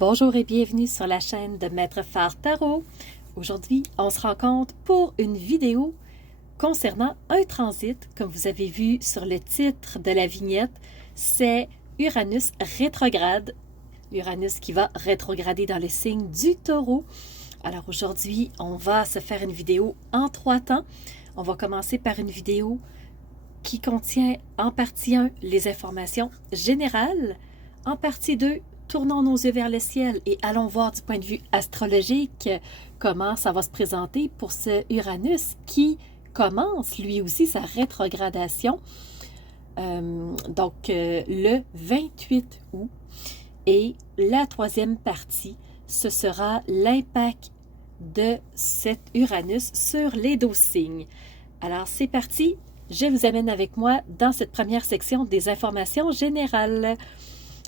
Bonjour et bienvenue sur la chaîne de Maître Phare Tarot. Aujourd'hui, on se rencontre pour une vidéo concernant un transit. Comme vous avez vu sur le titre de la vignette, c'est Uranus rétrograde. Uranus qui va rétrograder dans le signe du Taureau. Alors aujourd'hui, on va se faire une vidéo en 3 temps. On va commencer par une vidéo qui contient en partie 1 les informations générales, en partie 2 tournons nos yeux vers le ciel et allons voir du point de vue astrologique comment ça va se présenter pour ce Uranus qui commence lui aussi sa rétrogradation le 28 août. Et la troisième partie, ce sera l'impact de cet Uranus sur les 12 signes. Alors c'est parti, je vous amène avec moi dans cette première section des informations générales.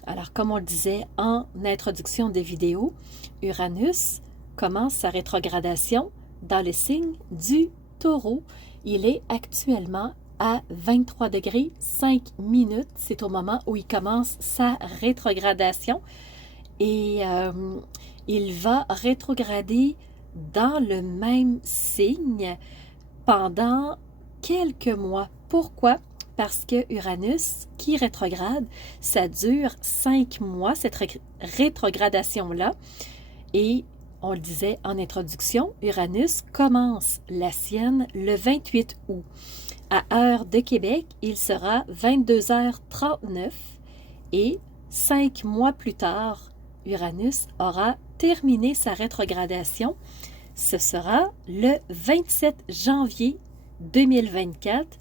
Alors, comme on le disait en introduction de vidéo, Uranus commence sa rétrogradation dans le signe du Taureau. Il est actuellement à 23 degrés 5 minutes. C'est au moment où il commence sa rétrogradation. Et il va rétrograder dans le même signe pendant quelques mois. Pourquoi? Parce que Uranus qui rétrograde, ça dure 5 mois, cette rétrogradation-là. Et on le disait en introduction, Uranus commence la sienne le 28 août. À heure de Québec, il sera 22h39 et 5 mois plus tard, Uranus aura terminé sa rétrogradation. Ce sera le 27 janvier 2024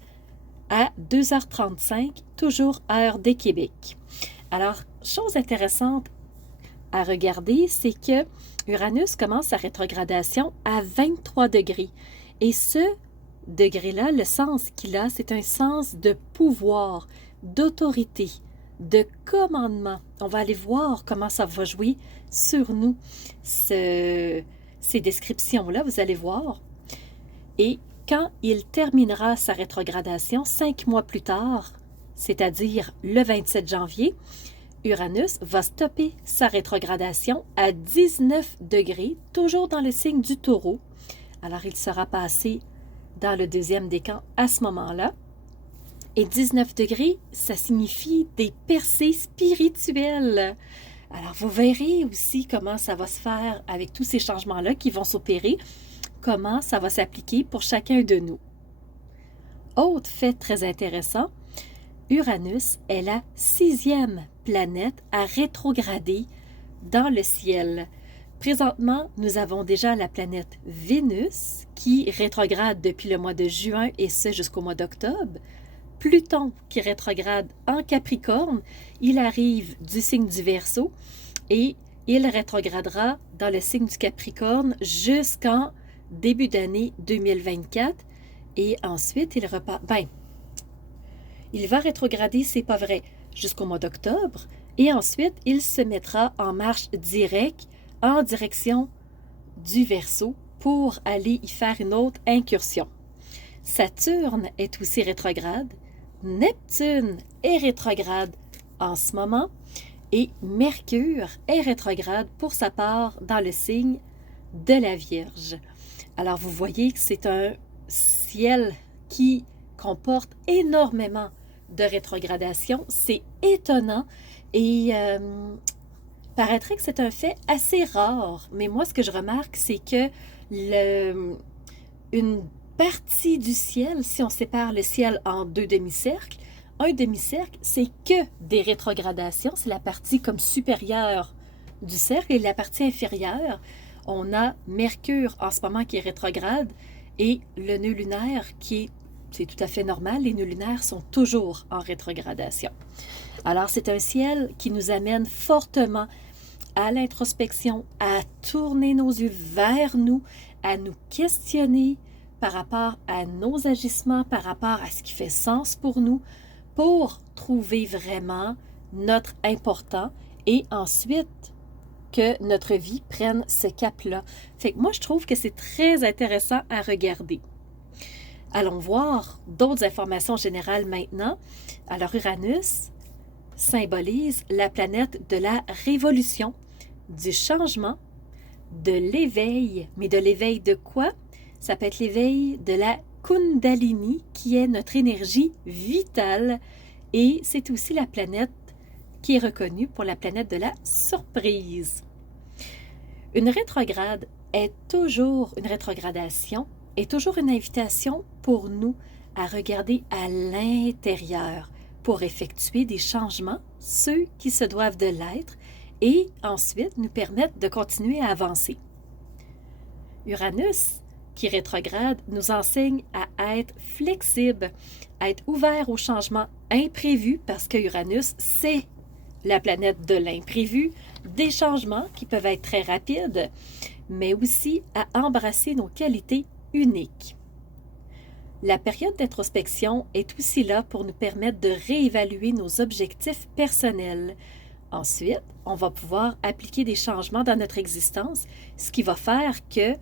à 2h35, toujours heure de Québec. Alors, chose intéressante à regarder, c'est que Uranus commence sa rétrogradation à 23 degrés. Et ce degré-là, le sens qu'il a, c'est un sens de pouvoir, d'autorité, de commandement. On va aller voir comment ça va jouer sur nous, ces descriptions-là, vous allez voir. Et quand il terminera sa rétrogradation 5 mois plus tard, c'est-à-dire le 27 janvier, Uranus va stopper sa rétrogradation à 19 degrés, toujours dans le signe du Taureau. Alors, il sera passé dans le deuxième décan à ce moment-là. Et 19 degrés, ça signifie des percées spirituelles. Alors, vous verrez aussi comment ça va se faire avec tous ces changements-là qui vont s'opérer, comment ça va s'appliquer pour chacun de nous. Autre fait très intéressant, Uranus est la 6e planète à rétrograder dans le ciel. Présentement, nous avons déjà la planète Vénus qui rétrograde depuis le mois de juin et ce jusqu'au mois d'octobre. Pluton qui rétrograde en Capricorne, il arrive du signe du Verseau et il rétrogradera dans le signe du Capricorne jusqu'en début d'année 2024 et ensuite il repart. Il va rétrograder, c'est pas vrai, jusqu'au mois d'octobre et ensuite il se mettra en marche directe en direction du Verseau pour aller y faire une autre incursion. Saturne est aussi rétrograde, Neptune est rétrograde en ce moment et Mercure est rétrograde pour sa part dans le signe de la Vierge. Alors, vous voyez que c'est un ciel qui comporte énormément de rétrogradation. C'est étonnant et paraîtrait que c'est un fait assez rare. Mais moi, ce que je remarque, c'est que une partie du ciel, si on sépare le ciel en 2 demi-cercles, un demi-cercle, c'est que des rétrogradations. C'est la partie comme supérieure du cercle et la partie inférieure. On a Mercure en ce moment qui est rétrograde et le nœud lunaire c'est tout à fait normal, les nœuds lunaires sont toujours en rétrogradation. Alors c'est un ciel qui nous amène fortement à l'introspection, à tourner nos yeux vers nous, à nous questionner par rapport à nos agissements, par rapport à ce qui fait sens pour nous, pour trouver vraiment notre important et ensuite que notre vie prenne ce cap-là. Fait que moi, je trouve que c'est très intéressant à regarder. Allons voir d'autres informations générales maintenant. Alors, Uranus symbolise la planète de la révolution, du changement, de l'éveil. Mais de l'éveil de quoi? Ça peut être l'éveil de la Kundalini, qui est notre énergie vitale. Et c'est aussi la planète qui est reconnue pour la planète de la surprise. Une rétrograde est toujours une rétrogradation, est toujours une invitation pour nous à regarder à l'intérieur pour effectuer des changements, ceux qui se doivent de l'être, et ensuite nous permettre de continuer à avancer. Uranus, qui rétrograde, nous enseigne à être flexible, à être ouvert aux changements imprévus, parce que Uranus, c'est la planète de l'imprévu, des changements qui peuvent être très rapides, mais aussi à embrasser nos qualités uniques. La période d'introspection est aussi là pour nous permettre de réévaluer nos objectifs personnels. Ensuite, on va pouvoir appliquer des changements dans notre existence, ce qui va faire que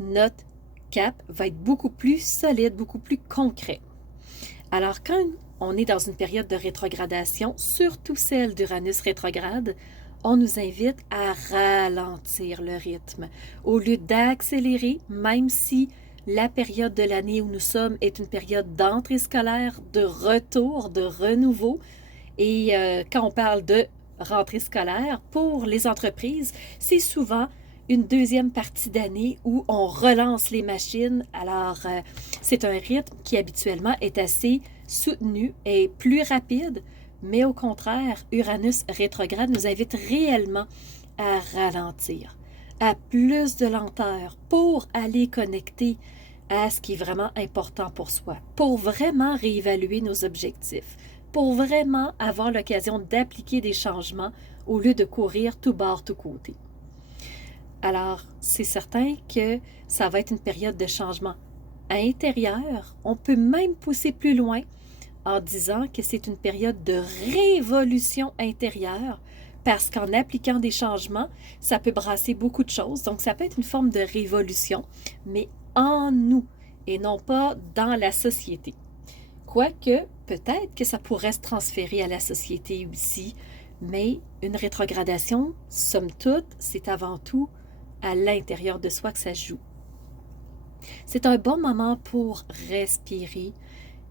notre cap va être beaucoup plus solide, beaucoup plus concret. Alors, quand on est dans une période de rétrogradation, surtout celle d'Uranus rétrograde, on nous invite à ralentir le rythme. Au lieu d'accélérer, même si la période de l'année où nous sommes est une période d'entrée scolaire, de retour, de renouveau. Et quand on parle de rentrée scolaire, pour les entreprises, c'est souvent une deuxième partie d'année où on relance les machines. Alors, c'est un rythme qui habituellement est assez soutenu et plus rapide, mais au contraire, Uranus rétrograde nous invite réellement à ralentir, à plus de lenteur pour aller connecter à ce qui est vraiment important pour soi, pour vraiment réévaluer nos objectifs, pour vraiment avoir l'occasion d'appliquer des changements au lieu de courir tout bord, tout côté. Alors, c'est certain que ça va être une période de changement intérieur. On peut même pousser plus loin en disant que c'est une période de révolution intérieure parce qu'en appliquant des changements, ça peut brasser beaucoup de choses. Donc, ça peut être une forme de révolution, mais en nous et non pas dans la société. Quoique, peut-être que ça pourrait se transférer à la société aussi, mais une rétrogradation, somme toute, c'est avant tout à l'intérieur de soi que ça joue. C'est un bon moment pour respirer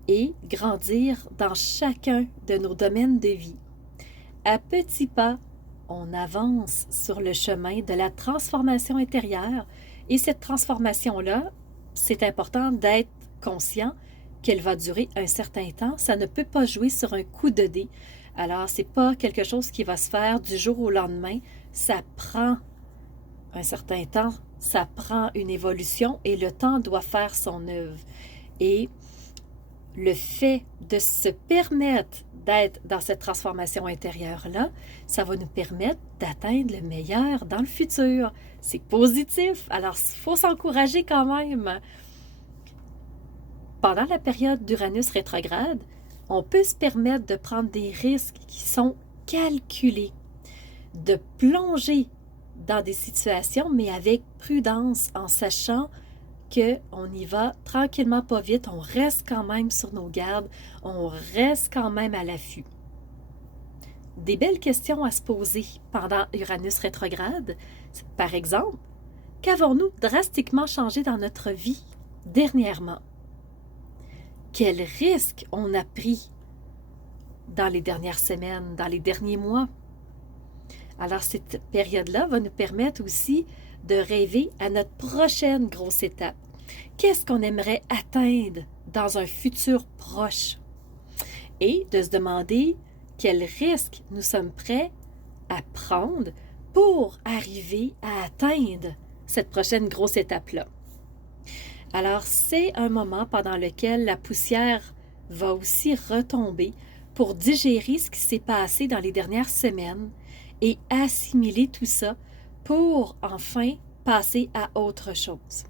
et grandir dans chacun de nos domaines de vie. À petits pas, on avance sur le chemin de la transformation intérieure et cette transformation-là, c'est important d'être conscient qu'elle va durer un certain temps. Ça ne peut pas jouer sur un coup de dé. Alors, ce n'est pas quelque chose qui va se faire du jour au lendemain. Ça prend un certain temps, ça prend une évolution et le temps doit faire son œuvre. Et le fait de se permettre d'être dans cette transformation intérieure-là, ça va nous permettre d'atteindre le meilleur dans le futur. C'est positif, alors il faut s'encourager quand même. Pendant la période d'Uranus rétrograde, on peut se permettre de prendre des risques qui sont calculés, de plonger dans des situations, mais avec prudence, en sachant qu'on y va tranquillement, pas vite, on reste quand même sur nos gardes, on reste quand même à l'affût. Des belles questions à se poser pendant Uranus rétrograde, par exemple, qu'avons-nous drastiquement changé dans notre vie dernièrement? Quels risques on a pris dans les dernières semaines, dans les derniers mois? Alors, cette période-là va nous permettre aussi de rêver à notre prochaine grosse étape. Qu'est-ce qu'on aimerait atteindre dans un futur proche? Et de se demander quels risques nous sommes prêts à prendre pour arriver à atteindre cette prochaine grosse étape-là. Alors, c'est un moment pendant lequel la poussière va aussi retomber pour digérer ce qui s'est passé dans les dernières semaines et assimiler tout ça pour enfin passer à autre chose.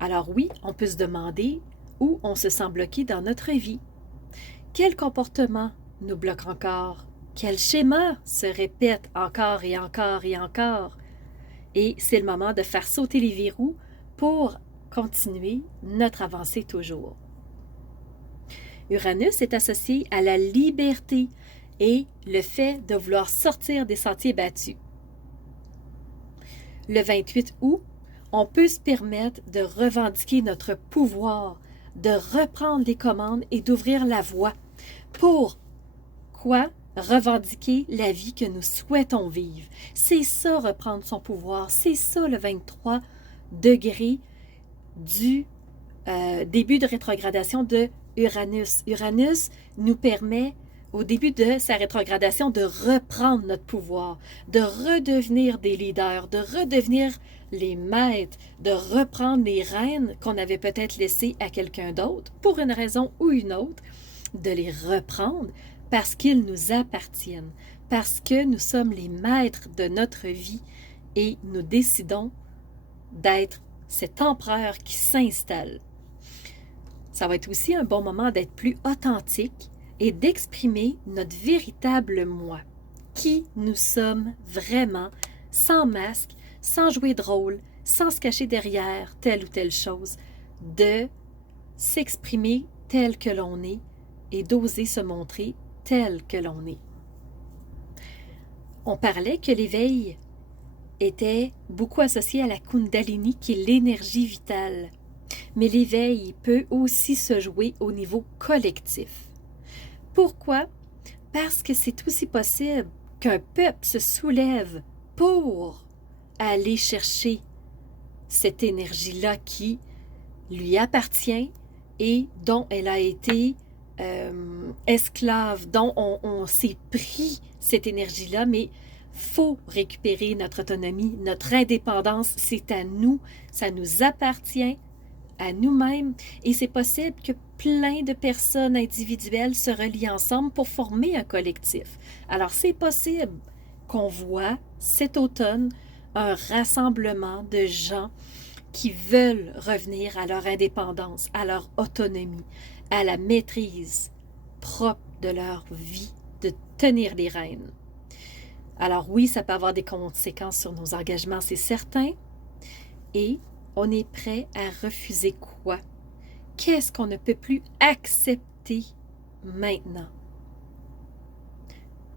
Alors oui, on peut se demander où on se sent bloqué dans notre vie. Quel comportement nous bloque encore? Quel schéma se répète encore et encore et encore? Et c'est le moment de faire sauter les verrous pour continuer notre avancée toujours. Uranus est associé à la liberté et le fait de vouloir sortir des sentiers battus. le 28 août, on peut se permettre de revendiquer notre pouvoir, de reprendre les commandes et d'ouvrir la voie. Pour quoi? Revendiquer la vie que nous souhaitons vivre. C'est ça, reprendre son pouvoir. C'est ça, le 23 degrés du début de rétrogradation de Uranus. Uranus nous permet, au début de sa rétrogradation, de reprendre notre pouvoir, de redevenir des leaders, de redevenir les maîtres, de reprendre les rênes qu'on avait peut-être laissées à quelqu'un d'autre, pour une raison ou une autre, de les reprendre parce qu'ils nous appartiennent, parce que nous sommes les maîtres de notre vie et nous décidons d'être cet empereur qui s'installe. Ça va être aussi un bon moment d'être plus authentique et d'exprimer notre véritable moi, qui nous sommes vraiment, sans masque, sans jouer de rôle, sans se cacher derrière telle ou telle chose, de s'exprimer tel que l'on est et d'oser se montrer tel que l'on est. On parlait que l'éveil était beaucoup associé à la Kundalini, qui est l'énergie vitale. Mais l'éveil peut aussi se jouer au niveau collectif. Pourquoi? Parce que c'est aussi possible qu'un peuple se soulève pour aller chercher cette énergie-là qui lui appartient et dont elle a été esclave, dont on s'est pris cette énergie-là, mais faut récupérer notre autonomie, notre indépendance, c'est à nous, ça nous appartient à nous-mêmes et c'est possible que plein de personnes individuelles se relient ensemble pour former un collectif. Alors c'est possible qu'on voit cet automne un rassemblement de gens qui veulent revenir à leur indépendance, à leur autonomie, à la maîtrise propre de leur vie, de tenir les rênes. Alors oui, ça peut avoir des conséquences sur nos engagements, c'est certain. Et on est prêt à refuser quoi? Qu'est-ce qu'on ne peut plus accepter maintenant?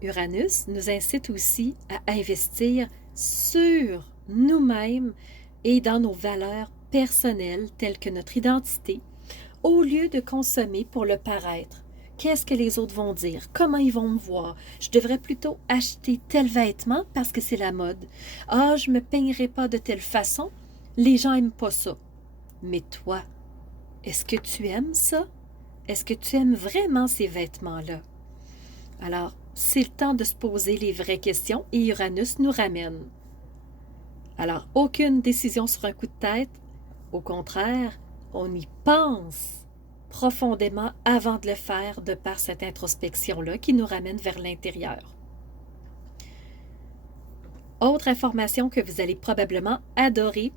Uranus nous incite aussi à investir sur nous-mêmes et dans nos valeurs personnelles telles que notre identité, au lieu de consommer pour le paraître. Qu'est-ce que les autres vont dire? Comment ils vont me voir? Je devrais plutôt acheter tel vêtement parce que c'est la mode. Ah, je ne me peignerai pas de telle façon. Les gens n'aiment pas ça. Mais toi, est-ce que tu aimes ça? Est-ce que tu aimes vraiment ces vêtements-là? Alors, c'est le temps de se poser les vraies questions et Uranus nous ramène. Alors, aucune décision sur un coup de tête. Au contraire, on y pense profondément avant de le faire de par cette introspection-là qui nous ramène vers l'intérieur. Autre information que vous allez probablement adorer,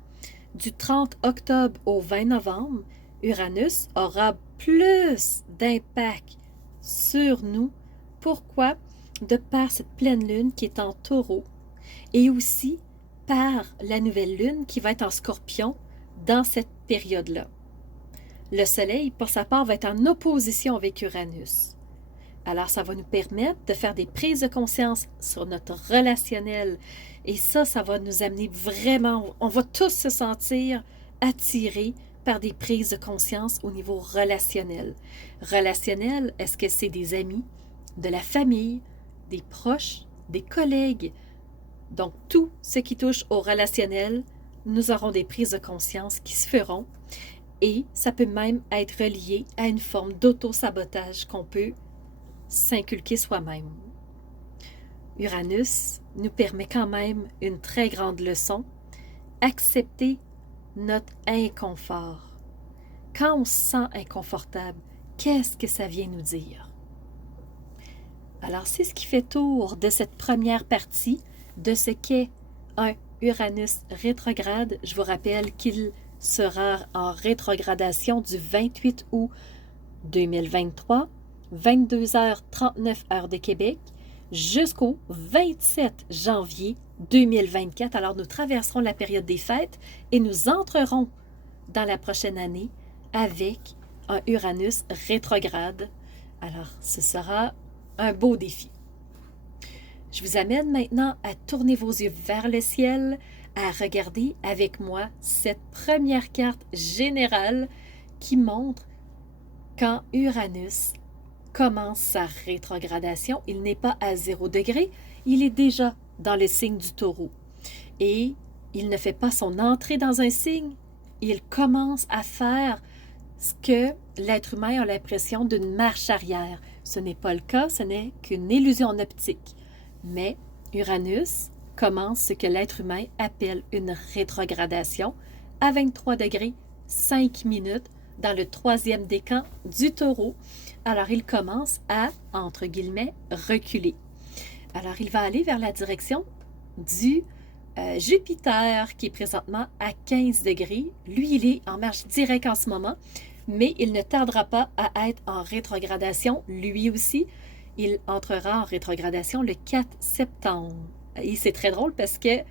du 30 octobre au 20 novembre, Uranus aura plus d'impact sur nous. Pourquoi? De par cette pleine lune qui est en taureau et aussi par la nouvelle lune qui va être en scorpion dans cette période-là. Le soleil, pour sa part, va être en opposition avec Uranus. Alors, ça va nous permettre de faire des prises de conscience sur notre relationnel. Et ça va nous amener vraiment, on va tous se sentir attirés par des prises de conscience au niveau relationnel. Relationnel, est-ce que c'est des amis, de la famille, des proches, des collègues? Donc, tout ce qui touche au relationnel, nous aurons des prises de conscience qui se feront. Et ça peut même être relié à une forme d'auto-sabotage qu'on peut s'inculquer soi-même. Uranus nous permet quand même une très grande leçon, accepter notre inconfort. Quand on se sent inconfortable, qu'est-ce que ça vient nous dire? Alors, c'est ce qui fait tour de cette première partie de ce qu'est un Uranus rétrograde. Je vous rappelle qu'il sera en rétrogradation du 28 août 2023, 22h39 heure de Québec, jusqu'au 27 janvier 2024. Alors, nous traverserons la période des fêtes et nous entrerons dans la prochaine année avec un Uranus rétrograde. Alors, ce sera un beau défi. Je vous amène maintenant à tourner vos yeux vers le ciel, à regarder avec moi cette première carte générale qui montre quand Uranus commence sa rétrogradation. Il n'est pas à 0 degré, il est déjà dans le signe du Taureau. Et il ne fait pas son entrée dans un signe, il commence à faire ce que l'être humain a l'impression d'une marche arrière. Ce n'est pas le cas, ce n'est qu'une illusion optique. Mais Uranus commence ce que l'être humain appelle une rétrogradation à 23 degrés 5 minutes dans le 3e décan du Taureau. Alors il commence à, entre guillemets, reculer. Alors il va aller vers la direction du Jupiter qui est présentement à 15 degrés. Lui, il est en marche directe en ce moment, mais il ne tardera pas à être en rétrogradation. Lui aussi, il entrera en rétrogradation le 4 septembre. Et c'est très drôle parce que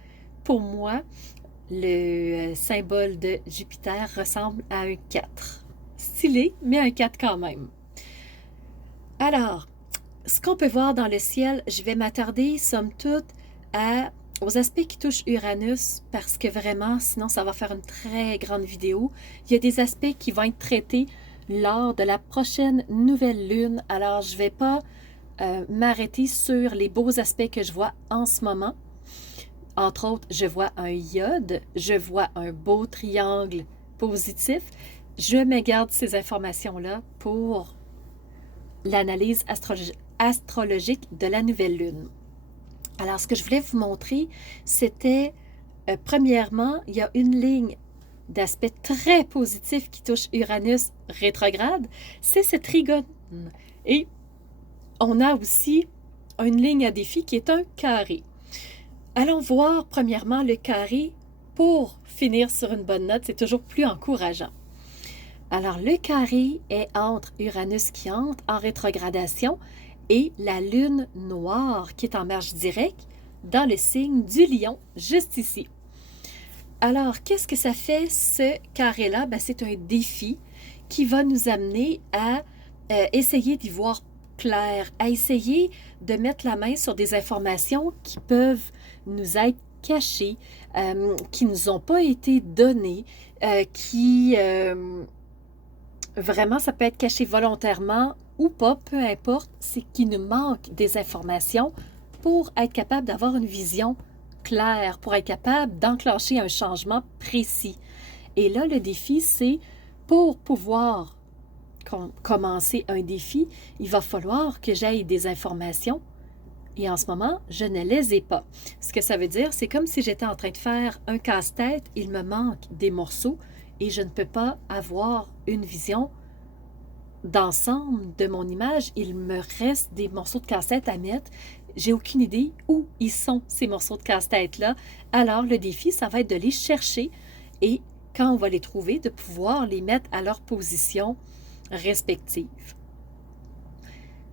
pour moi, le symbole de Jupiter ressemble à un 4. Stylé, mais un 4 quand même. Alors, ce qu'on peut voir dans le ciel, je vais m'attarder, somme toute, aux aspects qui touchent Uranus parce que vraiment, sinon ça va faire une très grande vidéo. Il y a des aspects qui vont être traités lors de la prochaine nouvelle lune. Alors, je ne vais pas m'arrêter sur les beaux aspects que je vois en ce moment. Entre autres, je vois un iode, je vois un beau triangle positif. Je me garde ces informations-là pour l'analyse astrologique de la nouvelle lune. Alors, ce que je voulais vous montrer, c'était, premièrement, il y a une ligne d'aspect très positif qui touche Uranus rétrograde, c'est ce trigone. Et on a aussi une ligne à défi qui est un carré. Allons voir, premièrement, le carré pour finir sur une bonne note, c'est toujours plus encourageant. Alors, le carré est entre Uranus qui entre en rétrogradation et la lune noire qui est en marche directe dans le signe du lion, juste ici. Alors, qu'est-ce que ça fait ce carré-là? C'est un défi qui va nous amener à essayer d'y voir clair, à essayer de mettre la main sur des informations qui peuvent nous être cachées, qui ne nous ont pas été données, vraiment, ça peut être caché volontairement ou pas, peu importe, c'est qu'il nous manque des informations pour être capable d'avoir une vision claire, pour être capable d'enclencher un changement précis. Et là, le défi, c'est pour pouvoir commencer un défi, il va falloir que j'aille des informations et en ce moment, je ne les ai pas. Ce que ça veut dire, c'est comme si j'étais en train de faire un casse-tête, il me manque des morceaux et je ne peux pas avoir une vision d'ensemble de mon image. Il me reste des morceaux de casse-tête à mettre. J'ai aucune idée où ils sont, ces morceaux de casse-tête-là. Alors, le défi, ça va être de les chercher et quand on va les trouver, de pouvoir les mettre à leur position respective.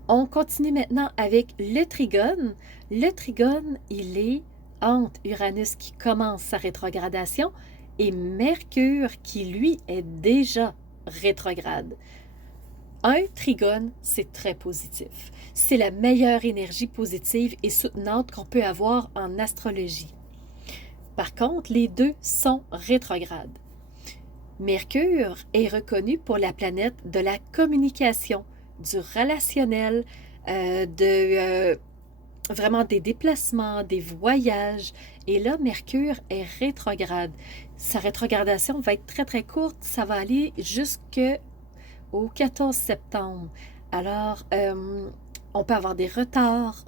On continue maintenant avec le trigone. Le trigone, il est entre Uranus qui commence sa rétrogradation et Mercure qui, lui, est déjà rétrograde. Un trigone, c'est très positif. C'est la meilleure énergie positive et soutenante qu'on peut avoir en astrologie. Par contre, les deux sont rétrogrades. Mercure est reconnu pour la planète de la communication, du relationnel, vraiment des déplacements, des voyages. Et là, Mercure est rétrograde. Sa rétrogradation va être très, très courte. Ça va aller jusqu'au 14 septembre. Alors, on peut avoir des retards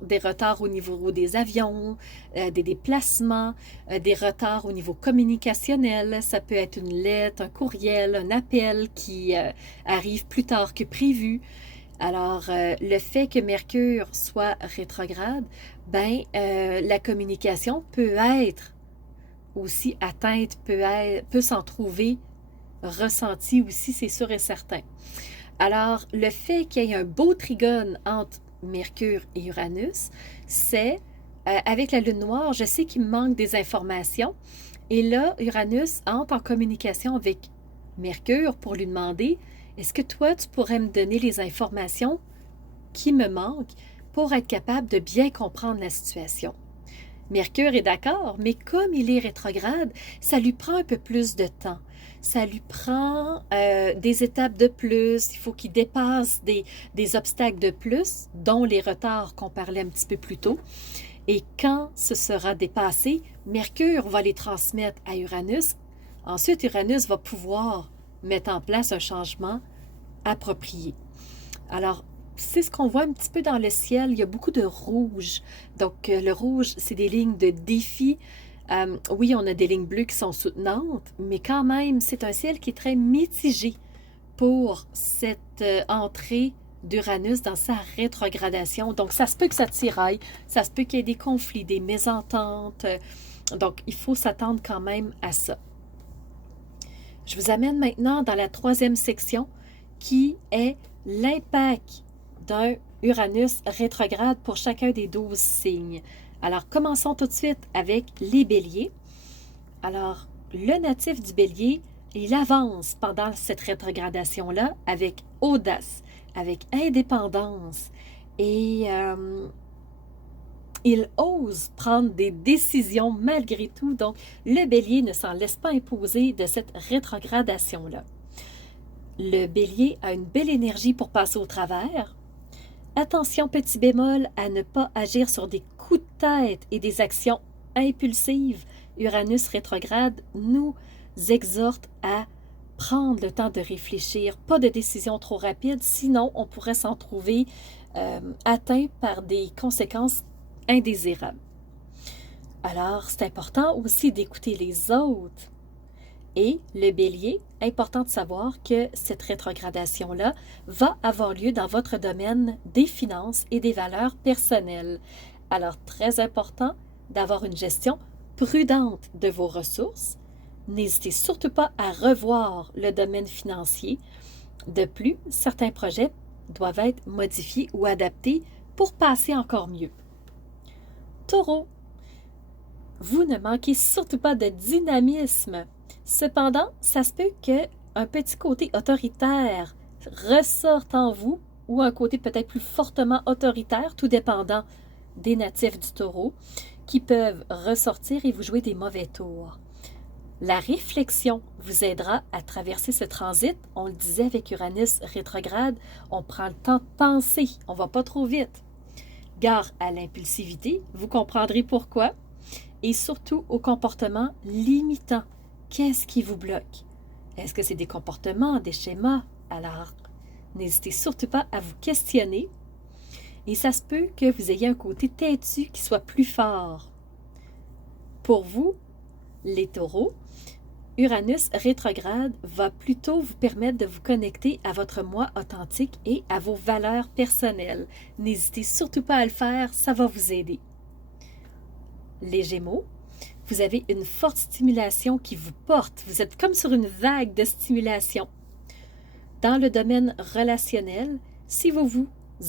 au niveau des avions, des déplacements, des retards au niveau communicationnel. Ça peut être une lettre, un courriel, un appel qui arrive plus tard que prévu. Alors, le fait que Mercure soit rétrograde, la communication peut être aussi atteinte, peut s'en trouver ressentie aussi, c'est sûr et certain. Alors, le fait qu'il y ait un beau trigone entre Mercure et Uranus, c'est, avec la lune noire, je sais qu'il me manque des informations. Et là, Uranus entre en communication avec Mercure pour lui demander, est-ce que toi, tu pourrais me donner les informations qui me manquent pour être capable de bien comprendre la situation? Mercure est d'accord, mais comme il est rétrograde, ça lui prend un peu plus de temps. Ça lui prend des étapes de plus, il faut qu'il dépasse des obstacles de plus, dont les retards qu'on parlait un petit peu plus tôt. Et quand ce sera dépassé, Mercure va les transmettre à Uranus. Ensuite, Uranus va pouvoir mettre en place un changement approprié. Alors, c'est ce qu'on voit un petit peu dans le ciel. Il y a beaucoup de rouge. Donc, le rouge, c'est des lignes de défi. Oui, on a des lignes bleues qui sont soutenantes, mais quand même, c'est un ciel qui est très mitigé pour cette entrée d'Uranus dans sa rétrogradation. Donc, ça se peut que ça tiraille, ça se peut qu'il y ait des conflits, des mésententes. Donc, il faut s'attendre quand même à ça. Je vous amène maintenant dans la troisième section qui est l'impact d'un Uranus rétrograde pour chacun des 12 signes. Alors, commençons tout de suite avec les béliers. Alors, le natif du bélier, il avance pendant cette rétrogradation-là avec audace, avec indépendance et il ose prendre des décisions malgré tout. Donc, le bélier ne s'en laisse pas imposer de cette rétrogradation-là. Le bélier a une belle énergie pour passer au travers. Attention, petit bémol, à ne pas agir sur des coups de tête et des actions impulsives. Uranus rétrograde nous exhorte à prendre le temps de réfléchir, pas de décision trop rapide, sinon on pourrait s'en trouver atteint par des conséquences indésirables. Alors, c'est important aussi d'écouter les autres. Et le bélier, important de savoir que cette rétrogradation-là va avoir lieu dans votre domaine des finances et des valeurs personnelles. Alors, très important d'avoir une gestion prudente de vos ressources. N'hésitez surtout pas à revoir le domaine financier. De plus, certains projets doivent être modifiés ou adaptés pour passer encore mieux. Taureau, vous ne manquez surtout pas de dynamisme. Cependant, ça se peut qu'un petit côté autoritaire ressorte en vous ou un côté peut-être plus fortement autoritaire, tout dépendant des natifs du taureau, qui peuvent ressortir et vous jouer des mauvais tours. La réflexion vous aidera à traverser ce transit. On le disait avec Uranus rétrograde, on prend le temps de penser, on ne va pas trop vite. Gare à l'impulsivité, vous comprendrez pourquoi, et surtout au comportement limitant. Qu'est-ce qui vous bloque? Est-ce que c'est des comportements, des schémas? Alors, n'hésitez surtout pas à vous questionner. Et ça se peut que vous ayez un côté têtu qui soit plus fort. Pour vous, les taureaux, Uranus rétrograde va plutôt vous permettre de vous connecter à votre moi authentique et à vos valeurs personnelles. N'hésitez surtout pas à le faire, ça va vous aider. Les Gémeaux, vous avez une forte stimulation qui vous porte. Vous êtes comme sur une vague de stimulation. Dans le domaine relationnel, si vous vous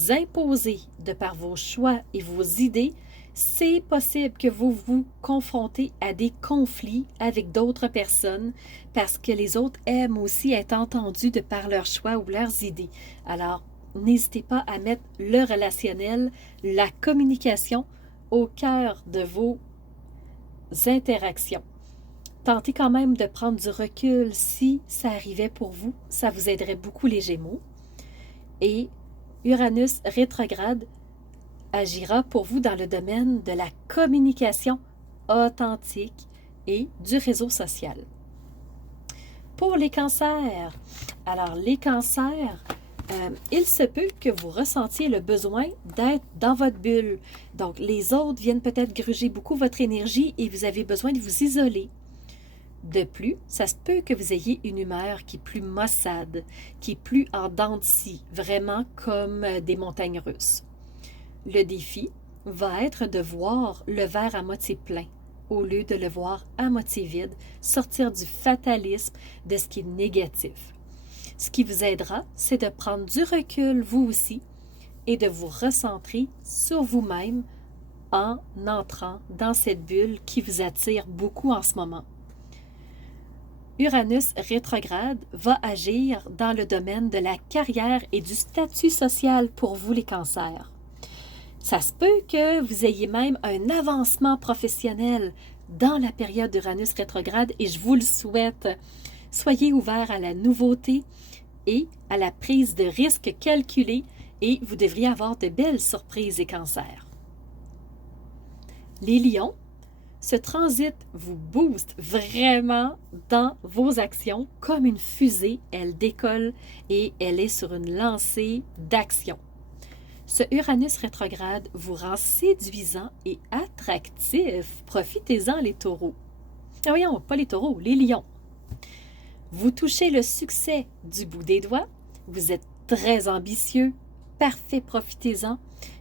imposez de par vos choix et vos idées, c'est possible que vous vous confrontez à des conflits avec d'autres personnes parce que les autres aiment aussi être entendus de par leurs choix ou leurs idées. Alors, n'hésitez pas à mettre le relationnel, la communication au cœur de vos interactions. Tentez quand même de prendre du recul si ça arrivait pour vous. Ça vous aiderait beaucoup les Gémeaux. Et Uranus rétrograde agira pour vous dans le domaine de la communication authentique et du réseau social. Pour les cancers, alors les cancers, il se peut que vous ressentiez le besoin d'être dans votre bulle. Donc, les autres viennent peut-être gruger beaucoup votre énergie et vous avez besoin de vous isoler. De plus, ça se peut que vous ayez une humeur qui est plus maussade, qui est plus en dents de scie, vraiment comme des montagnes russes. Le défi va être de voir le verre à moitié plein au lieu de le voir à moitié vide, sortir du fatalisme, de ce qui est négatif. Ce qui vous aidera, c'est de prendre du recul, vous aussi, et de vous recentrer sur vous-même en entrant dans cette bulle qui vous attire beaucoup en ce moment. Uranus rétrograde va agir dans le domaine de la carrière et du statut social pour vous les cancers. Ça se peut que vous ayez même un avancement professionnel dans la période d'Uranus rétrograde et je vous le souhaite. Soyez ouverts à la nouveauté et à la prise de risques calculés et vous devriez avoir de belles surprises et cancers. Les lions, ce transit vous booste vraiment dans vos actions comme une fusée. Elle décolle et elle est sur une lancée d'action. Ce Uranus rétrograde vous rend séduisant et attractif. Profitez-en, les taureaux. Ah, voyons, pas les taureaux, les lions. Vous touchez le succès du bout des doigts. Vous êtes très ambitieux. Parfait, profitez-en.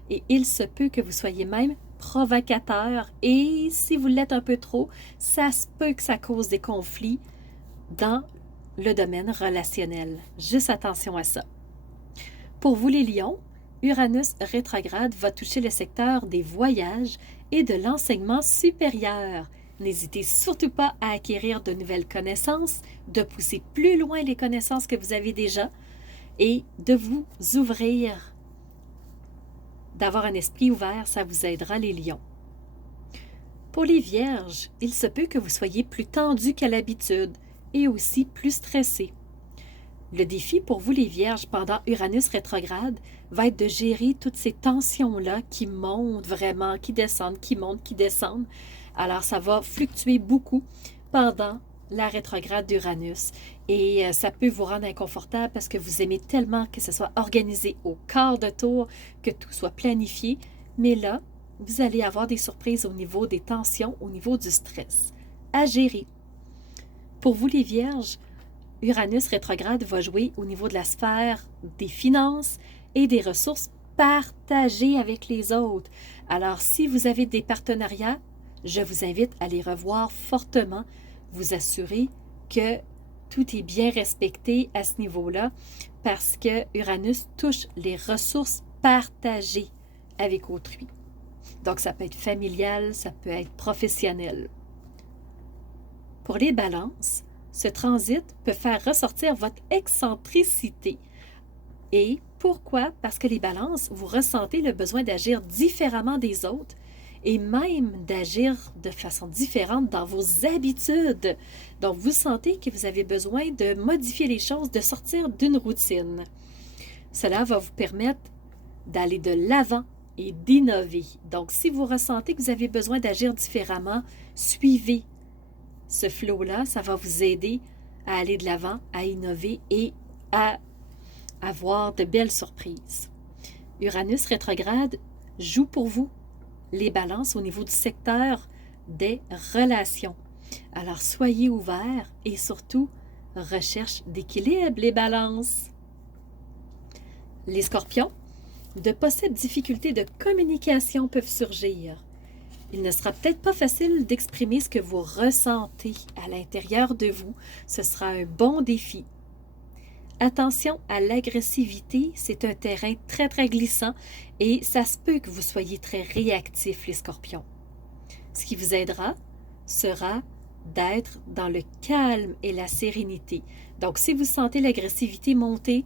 Et il se peut que vous soyez même provocateur. Et si vous l'êtes un peu trop, ça se peut que ça cause des conflits dans le domaine relationnel. Juste attention à ça. Pour vous, les lions, Uranus rétrograde va toucher le secteur des voyages et de l'enseignement supérieur. N'hésitez surtout pas à acquérir de nouvelles connaissances, de pousser plus loin les connaissances que vous avez déjà et de vous ouvrir. D'avoir un esprit ouvert, ça vous aidera, les lions. Pour les vierges, il se peut que vous soyez plus tendus qu'à l'habitude et aussi plus stressés. Le défi pour vous, les vierges, pendant Uranus rétrograde, va être de gérer toutes ces tensions-là qui montent vraiment, qui descendent, qui montent, qui descendent. Alors, ça va fluctuer beaucoup pendant la rétrograde d'Uranus. Et ça peut vous rendre inconfortable parce que vous aimez tellement que ce soit organisé au quart de tour, que tout soit planifié. Mais là, vous allez avoir des surprises au niveau des tensions, au niveau du stress. À gérer. Pour vous, les vierges, Uranus rétrograde va jouer au niveau de la sphère des finances et des ressources partagées avec les autres. Alors, si vous avez des partenariats, je vous invite à les revoir fortement, vous assurer que tout est bien respecté à ce niveau-là parce que Uranus touche les ressources partagées avec autrui. Donc, ça peut être familial, ça peut être professionnel. Pour les balances, ce transit peut faire ressortir votre excentricité. Et pourquoi? Parce que les balances, vous ressentez le besoin d'agir différemment des autres et même d'agir de façon différente dans vos habitudes. Donc, vous sentez que vous avez besoin de modifier les choses, de sortir d'une routine. Cela va vous permettre d'aller de l'avant et d'innover. Donc, si vous ressentez que vous avez besoin d'agir différemment, suivez ce flow-là, ça va vous aider à aller de l'avant, à innover et à avoir de belles surprises. Uranus rétrograde joue pour vous les balances au niveau du secteur des relations. Alors, soyez ouverts et surtout, recherche d'équilibre, les balances. Les scorpions, de possibles difficultés de communication peuvent surgir. Il ne sera peut-être pas facile d'exprimer ce que vous ressentez à l'intérieur de vous. Ce sera un bon défi. Attention à l'agressivité, c'est un terrain très très glissant et ça se peut que vous soyez très réactifs, les scorpions. Ce qui vous aidera sera d'être dans le calme et la sérénité. Donc, si vous sentez l'agressivité monter,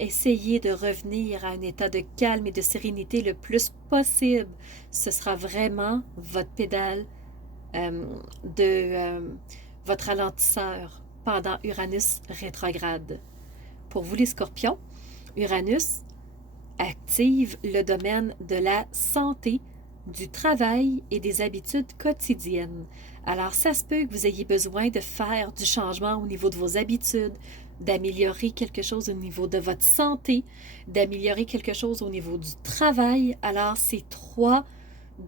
essayez de revenir à un état de calme et de sérénité le plus possible. Ce sera vraiment votre pédale votre ralentisseur pendant Uranus rétrograde. Pour vous, les scorpions, Uranus active le domaine de la santé, du travail et des habitudes quotidiennes. Alors, ça se peut que vous ayez besoin de faire du changement au niveau de vos habitudes, d'améliorer quelque chose au niveau de votre santé, d'améliorer quelque chose au niveau du travail. Alors, ces trois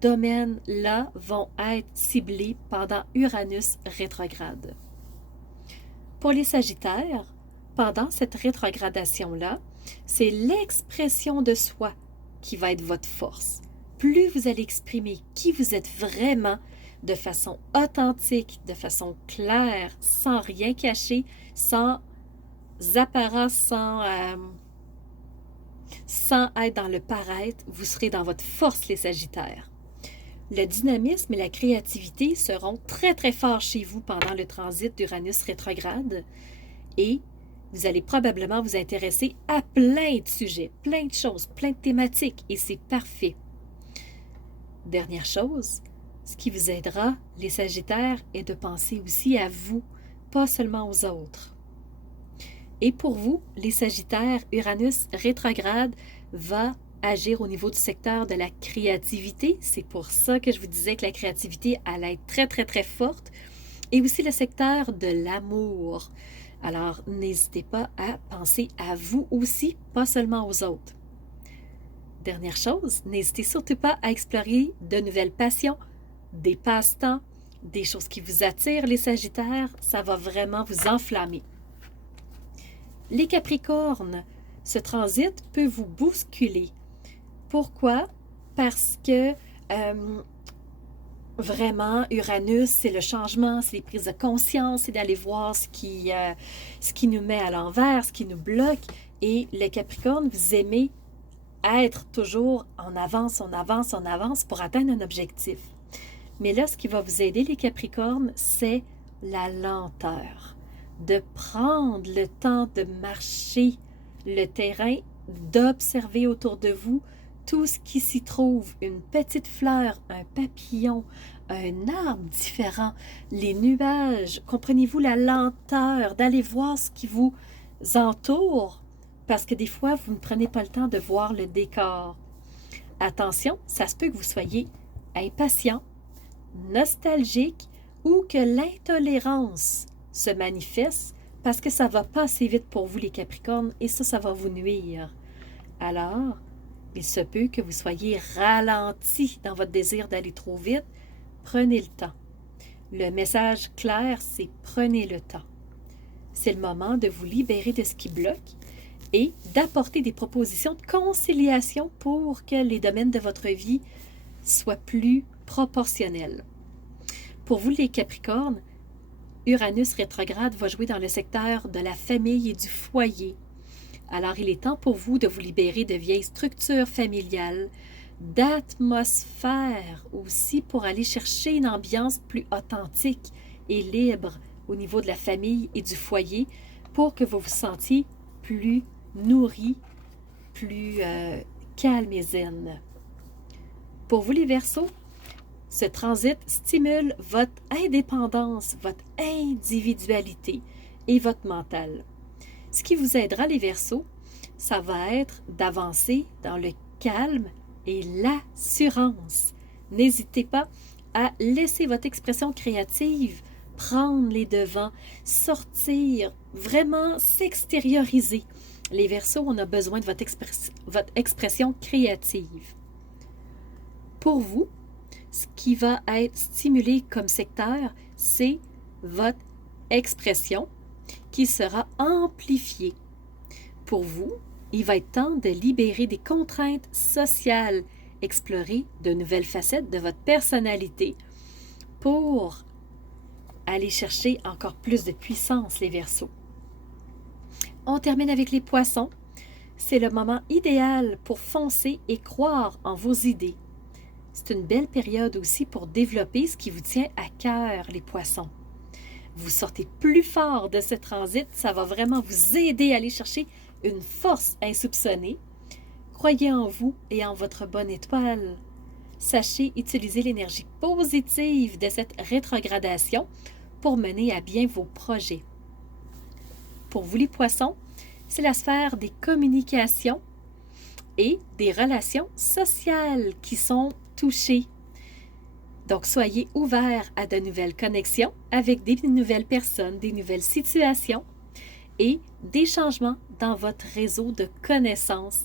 domaines-là vont être ciblés pendant Uranus rétrograde. Pour les Sagittaires, pendant cette rétrogradation-là, c'est l'expression de soi qui va être votre force. Plus vous allez exprimer qui vous êtes vraiment de façon authentique, de façon claire, sans rien cacher, sans apparence, sans être dans le paraître, vous serez dans votre force, les Sagittaires. Le dynamisme et la créativité seront très très forts chez vous pendant le transit d'Uranus rétrograde et vous allez probablement vous intéresser à plein de sujets, plein de choses, plein de thématiques et c'est parfait. Dernière chose, ce qui vous aidera, les Sagittaires, est de penser aussi à vous, pas seulement aux autres. Et pour vous, les Sagittaires, Uranus rétrograde va agir au niveau du secteur de la créativité. C'est pour ça que je vous disais que la créativité allait être très, très, très forte. Et aussi le secteur de l'amour. Alors, n'hésitez pas à penser à vous aussi, pas seulement aux autres. Dernière chose, n'hésitez surtout pas à explorer de nouvelles passions, des passe-temps, des choses qui vous attirent, les Sagittaires. Ça va vraiment vous enflammer. Les Capricornes, ce transit peut vous bousculer. Pourquoi? Parce que vraiment, Uranus, c'est le changement, c'est les prises de conscience, c'est d'aller voir ce qui nous met à l'envers, ce qui nous bloque. Et les Capricornes, vous aimez être toujours en avance pour atteindre un objectif. Mais là, ce qui va vous aider, les Capricornes, c'est la lenteur. De prendre le temps de marcher le terrain, d'observer autour de vous tout ce qui s'y trouve, une petite fleur, un papillon, un arbre différent, les nuages. Comprenez-vous la lenteur d'aller voir ce qui vous entoure? Parce que des fois, vous ne prenez pas le temps de voir le décor. Attention, ça se peut que vous soyez impatient, nostalgique ou que l'intolérance se manifeste parce que ça va pas assez vite pour vous, les Capricornes, et ça va vous nuire. Alors, il se peut que vous soyez ralenti dans votre désir d'aller trop vite. Prenez le temps. Le message clair, c'est prenez le temps. C'est le moment de vous libérer de ce qui bloque et d'apporter des propositions de conciliation pour que les domaines de votre vie soient plus proportionnels. Pour vous, les Capricornes, Uranus rétrograde va jouer dans le secteur de la famille et du foyer. Alors, il est temps pour vous de vous libérer de vieilles structures familiales, d'atmosphère aussi pour aller chercher une ambiance plus authentique et libre au niveau de la famille et du foyer pour que vous vous sentiez plus nourri, plus calme et zen. Pour vous, les Verseaux, ce transit stimule votre indépendance, votre individualité et votre mental. Ce qui vous aidera, les Verseaux, ça va être d'avancer dans le calme et l'assurance. N'hésitez pas à laisser votre expression créative prendre les devants, sortir, vraiment s'extérioriser. Les Verseaux, on a besoin de votre expression créative. Pour vous, ce qui va être stimulé comme secteur, c'est votre expression qui sera amplifiée. Pour vous, il va être temps de libérer des contraintes sociales, explorer de nouvelles facettes de votre personnalité pour aller chercher encore plus de puissance, les Verseaux. On termine avec les Poissons. C'est le moment idéal pour foncer et croire en vos idées. C'est une belle période aussi pour développer ce qui vous tient à cœur, les Poissons. Vous sortez plus fort de ce transit, ça va vraiment vous aider à aller chercher une force insoupçonnée. Croyez en vous et en votre bonne étoile. Sachez utiliser l'énergie positive de cette rétrogradation pour mener à bien vos projets. Pour vous, les Poissons, c'est la sphère des communications et des relations sociales qui sont touchées. Donc, soyez ouverts à de nouvelles connexions avec des nouvelles personnes, des nouvelles situations et des changements dans votre réseau de connaissances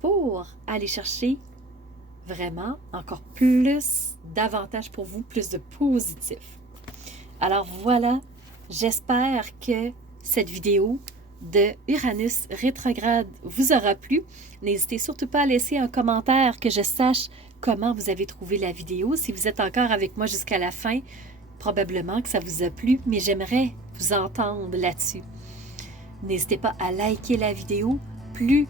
pour aller chercher vraiment encore plus d'avantages pour vous, plus de positif. Alors voilà, j'espère que cette vidéo de Uranus rétrograde vous aura plu. N'hésitez surtout pas à laisser un commentaire que je sache comment vous avez trouvé la vidéo. Si vous êtes encore avec moi jusqu'à la fin, probablement que ça vous a plu, mais j'aimerais vous entendre là-dessus. N'hésitez pas à liker la vidéo. Plus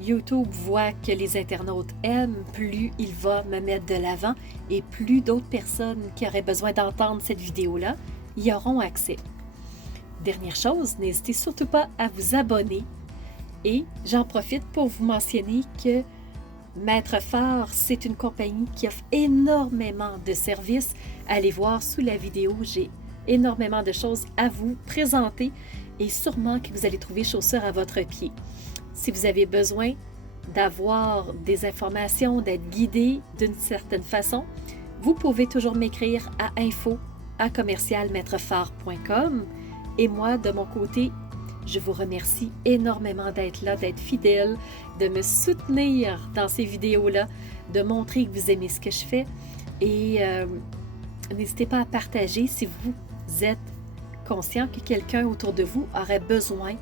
YouTube voit que les internautes aiment, plus il va me mettre de l'avant et plus d'autres personnes qui auraient besoin d'entendre cette vidéo-là y auront accès. Dernière chose, n'hésitez surtout pas à vous abonner et j'en profite pour vous mentionner que Maître Phare, c'est une compagnie qui offre énormément de services. Allez voir sous la vidéo, j'ai énormément de choses à vous présenter et sûrement que vous allez trouver chaussures à votre pied. Si vous avez besoin d'avoir des informations, d'être guidé d'une certaine façon, vous pouvez toujours m'écrire à info@commercialmaîtrephare.com et moi, de mon côté, je vous remercie énormément d'être là, d'être fidèle, de me soutenir dans ces vidéos-là, de montrer que vous aimez ce que je fais et n'hésitez pas à partager si vous êtes conscient que quelqu'un autour de vous aurait besoin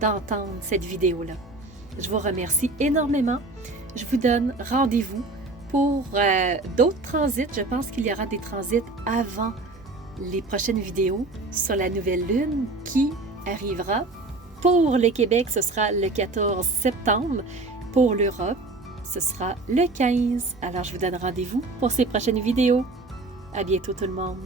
d'entendre cette vidéo-là. Je vous remercie énormément. Je vous donne rendez-vous pour d'autres transits. Je pense qu'il y aura des transits avant les prochaines vidéos sur la nouvelle lune qui arrivera. Pour le Québec, ce sera le 14 septembre. Pour l'Europe, ce sera le 15. Alors, je vous donne rendez-vous pour ces prochaines vidéos. À bientôt tout le monde.